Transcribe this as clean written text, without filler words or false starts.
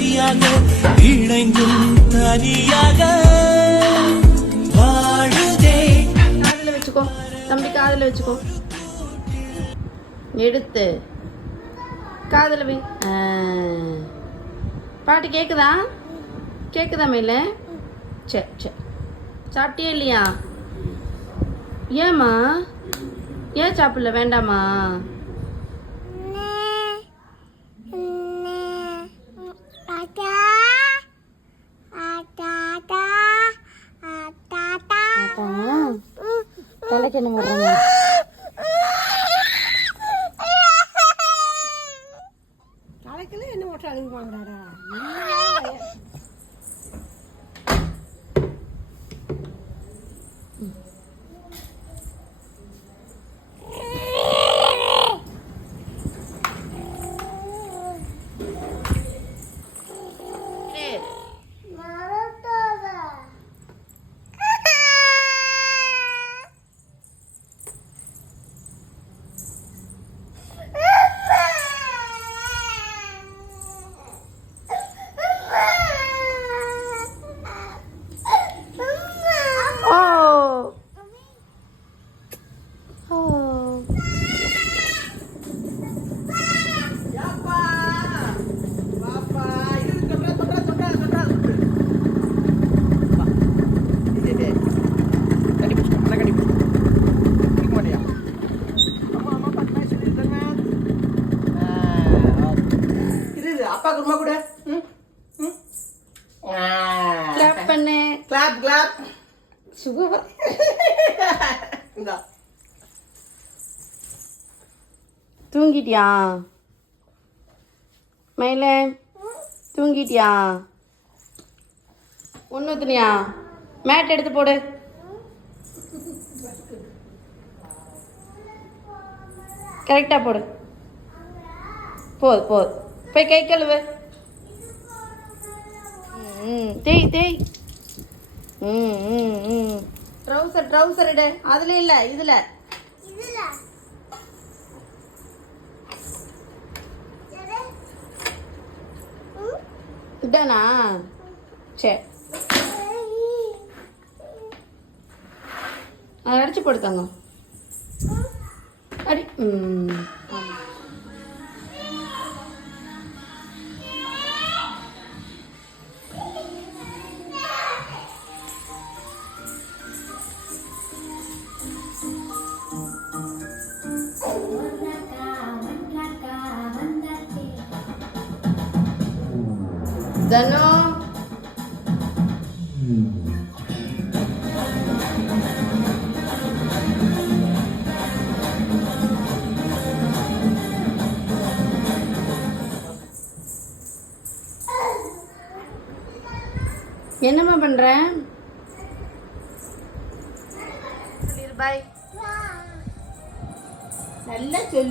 ஜோதியாக இணைந்தும் தனியாக வாழுதே. காதில் வச்சுக்கோ தம்பி, காதில் வச்சுக்கோ. எடுத்து காதில் வை. பாட்டு கேட்குதா? கேட்குதா மேல? சரி சரி. சாப்பிட்டியே இல்லையா? ஏம்மா ஏன் சாப்பிடல? வேண்டாமா? தலைக்கு என்ன பண்ணுறாங்க? தலைக்குள்ள என்ன ஓட்ட அழுகுவாங்கடா. அப்பாக்கு உமா கூட கிளாப் பண்ணு. Clap clap. சுகர். இந்தா தூங்கிட்டியா மயில? தூங்கிட்டியா? ஒன்று ஊத்துனியா? மேட் எடுத்து போடு. கரெக்டாக போடு. போது போது. போய் கை கழுவு. தேய் தேய். ட்ரௌசர் ட்ரௌசர் இடு. அதுல இல்லை இதில். இதானா? சரி, அதை அடிச்சு போடுத்தாங்க. அடி. தனோ என்னம்மா பண்ற? பாய். நல்லா சொல்லு.